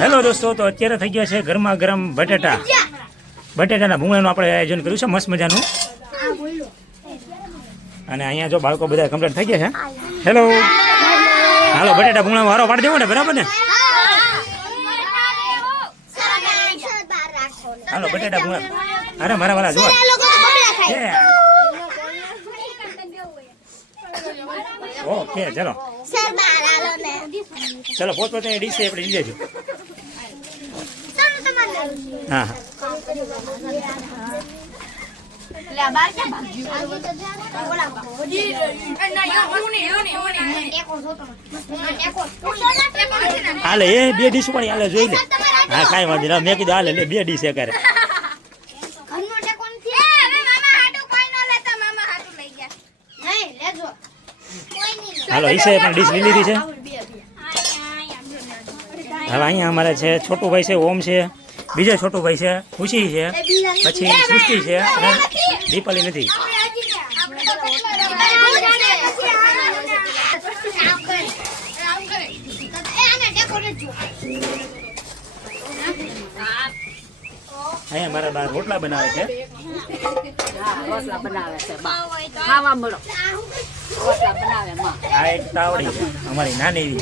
Hello દોસ્તો, તો અત્યારે થઈ ગયા છે ગરમા ગરમ બટેટાના ભૂંગળાનું આપણે આયોજન કર્યું છે મસ્ત મજાનું. અને અહીંયા જો બાળકો બધા કમ્પ્લીટ થઈ ગયા છે. હેલો, હાલો બટેટા ભૂંગળામાં વારો પાડી દેવો ને, બરાબર ને? હાલો બટેટા ભૂંગળા. અરે મારા વાલા જો ઓકે, ચલો ચલો પોતપોતાની ડીશ આપણે લઈ લેજો. હા હાલે એ 2 ડીશ પણ હાલે જોઈ લે. હા કાંઈ વાંધો નહીં, મેં કીધું હાલે લે 2 ડીશ કરે. હાલો ઈશે પણ ડીશ લઈ લીધી છે. હવે અહીંયા અમારે છે છોટુભાઈ છે, ઓમ છે, બીજા છોટુભાઈ છે, ખુશી છે, પછી સૃષ્ટિ છે અને દીપાલી નથી. અહીંયા મારા બા રોટલા બનાવે છે. આ એક તાવડી છે અમારી નાની,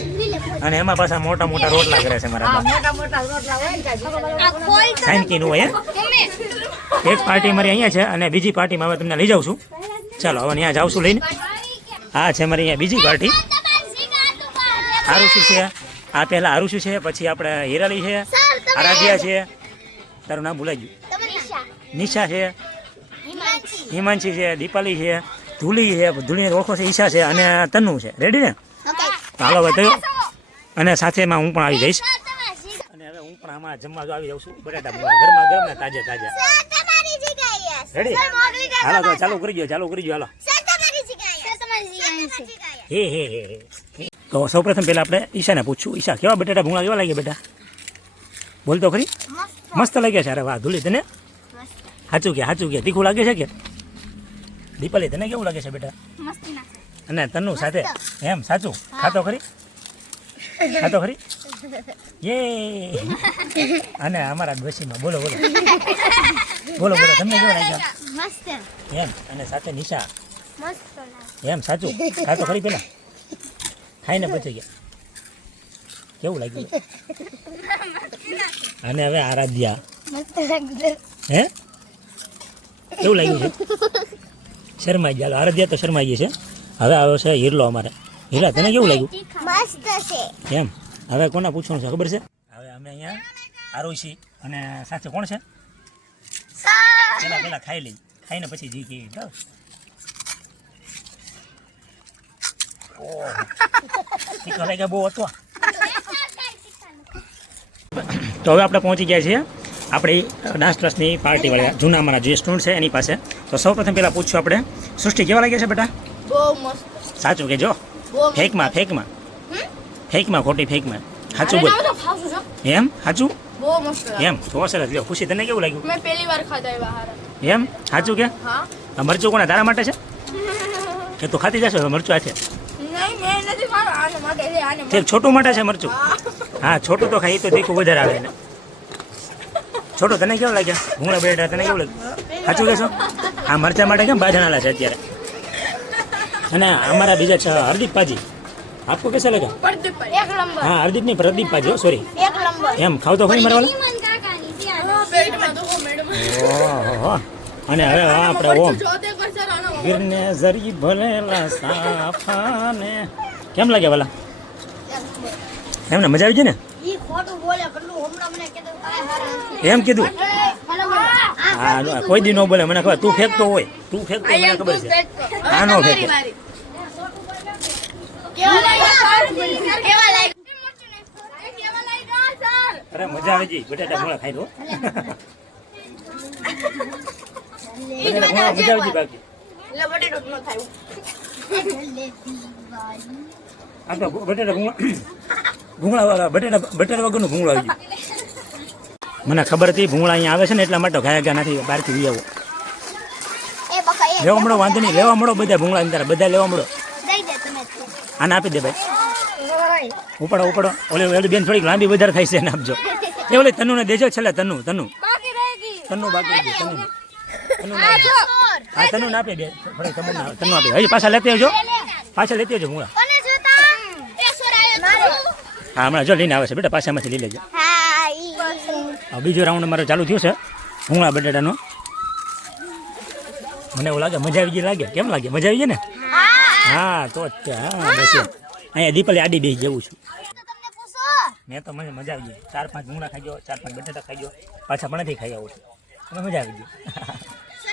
અને એમાં પાછા મોટા મોટા રોટલા કરે છે મારા સાયન્કી નું હોય. એક પાર્ટી મારી અહીંયા છે અને બીજી પાર્ટીમાં હવે તમને લઈ જાઉં છું. ચાલો હવે ત્યાં જાઉં છું લઈને. આ છે મારી અહીંયા બીજી પાર્ટી. આરુષિ છે, આ પહેલા આરુષિ છે, પછી આપણે હિરાલી છે, આરાધ્યા છે, તારું નામ ભૂલાઈ ગયું, નિશા છે, હિમાંશી છે, દીપાલી છે, ધૂલી છે, ધૂલીને ઓળખો છે, ઈશા છે અને તન્નુ છે. રેડી ને? હાલો હવે થયો. અને સાથેમાં હું પણ આવી જઈશ. અને હવે હું પણ આમાં જમવા આવી જાઉં છું. બટાટા ગરમા ગરમ ને તાજા તાજા. રેડી? હાલો તો ચાલુ કરી દો, ચાલુ કરી દો. હાલો હે હે હે. તો સૌપ્રથમ પહેલા આપણે ઈશાને પૂછશું. ઈશા, કેવા બટાટા ભૂંગળા કેવા લાગ્યા બેટા? બોલ તો ખરી. મસ્ત લાગ્યા છે. અરે વાહ ધૂલી, તને સાચું કે તીખું લાગે છે કે? દીપાલી તને કેવું લાગે છે બેટા? અને તન્નુ સાથે એમ સાચું? ખાતો ખરી યે. અને અમારા ડોશીમાં બોલો તમને કેવું લાગ્યા? એમ. અને સાથે નિશા એમ સાચું? ખાતો ખરી પેલા ખાઈને પછી ગયા કેવું લાગ્યું? અને હવે આરાધ્યા હે કેવું લાગ્યું છે? શરમાઈ ગયા. આરાધ્યા તો શરમાઈ ગઈ છે. હવે આવ્યો છે હિરલો અમારે. હિરલા તને કેવું લાગ્યું? એમ. હવે કોના પૂછવાનું છે ખબર છે? હવે અમે અહીંયા આરુષિ અને સાથે કોણ છે? પેલા ખાઈ લઈ, ખાઈને પછી જી કી. તીખો લાગ્યા બહુ હતો. તો હવે આપણે પહોંચી ગયા છીએ આપણી ડાન્સ ક્લાસની પાર્ટીવાળા જૂના અમારા જે સ્ટુડન્ટ છે એની પાસે. તો સૌપ્રથમ પહેલાં પૂછશું આપણે, સૃષ્ટિ કેવા લાગે છે બેટા? બહુ મસ્ત. સાચું કે જો? ફેકમાં ખોટી ફેકમાં સાચું બોલ. એમ સાચું? બહુ મસ્ત. એમ તો સરસ. લ્યો ખુશી, તને કેવું લાગ્યું? મેં પહેલી વાર ખાધા બહાર. એમ સાચું કે? હા. મરચું કોને તારા માટે છે કે તું ખાતી જશો? મરચું આ છે છોટું માટે છે મરચું? હા છોટું તો ખાઈ તો તીખું વધારે આવે ને. છોટું તને કેવું લાગ્યા ભૂંગળા બટેટા? તને કેવું લાગ્યું? સાચું કહેશો? આ મરચા માટે કેમ બાજણાલા છે અત્યારે? અને અમારા બીજા છે હરદીપ પાજી. આપકો કેસે લાગ્યા? હા હરદીપ નહીં, પ્રદીપ પાજી. સોરી. એમ ખાવ તો ખરી મારા વાળા. અને હવે આપણે ઓમ ગીરને જરી ભલેલા સાફાને કેમ લાગ્યા વાલા? એમને મજા આવી છે ને? એમ કીધું? હા કોઈ દી ન બોલે મને ખબર. તું ફેંકતો હોય, મને ખબર છે. હા નો ફેંકે. અરે મજા આવી ગઈ. બટાટા ભૂંગળા ખાઈ દો. મજા આવી ગઈ બાકી. આપણે બટાટા ભૂંગળા બટાટા વગરનું ભૂંગળું આવી ગયું. મને ખબર હતી ભૂંગળા અહીંયા આવે છે ને એટલા માટે ગયા નથી બહારથી લઈ આવો. લેવા મળો, વાંધો નહીં, લેવા મળો બધા ભૂંગળા બધા લેવા મળો. આને આપી દે ભાઈ. ઉપાડો ઓલી બેન થોડીક લાંબી વધારે થાય છે એને આપજો એ ઓલી તનુને દેજો છેલ્લે તનુ બાકી રહી ગઈ. બાકી છે તનુ હા તનુ આપે બે થોડીક તનુ આપે હજી પાછા લેતી આવજો મૂળા હા હમણાં જો લઈને આવે છે બેટા પાછામાંથી લઈ લેજો હવે બીજો રાઉન્ડ અમારો ચાલુ થયું છે ભૂંગળા બટાટાનો મને એવું લાગે મજા આવી ગઈ લાગે કેમ લાગે મજા આવી ગઈ ને હા તો જ તે હા બસ એમ. અહીંયા દીપલી આડી બેસી જવું છું મેં તો મને મજા આવી ગઈ 4-5 ભૂંગળા ખાઈ ગયો 4-5 બટાટા ખાઈ ગયો પાછા પણ નથી ખાઈ આવું છું મને મજા આવી ગઈ